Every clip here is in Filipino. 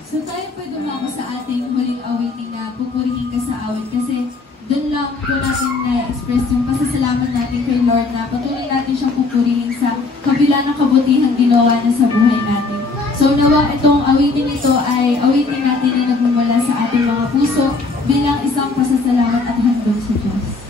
So tayo po dumako sa ating huling awiting na pupurihin ka sa awit kasi doon lang po natin na-express yung pasasalamat natin kay Lord na patuloy natin siyang pupurihin sa kabila ng kabutihang ginawa na sa buhay natin. So nawa itong awitin ito ay awitin natin na nagmumula sa ating mga puso bilang isang pasasalamat at handog sa Diyos.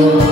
Lord.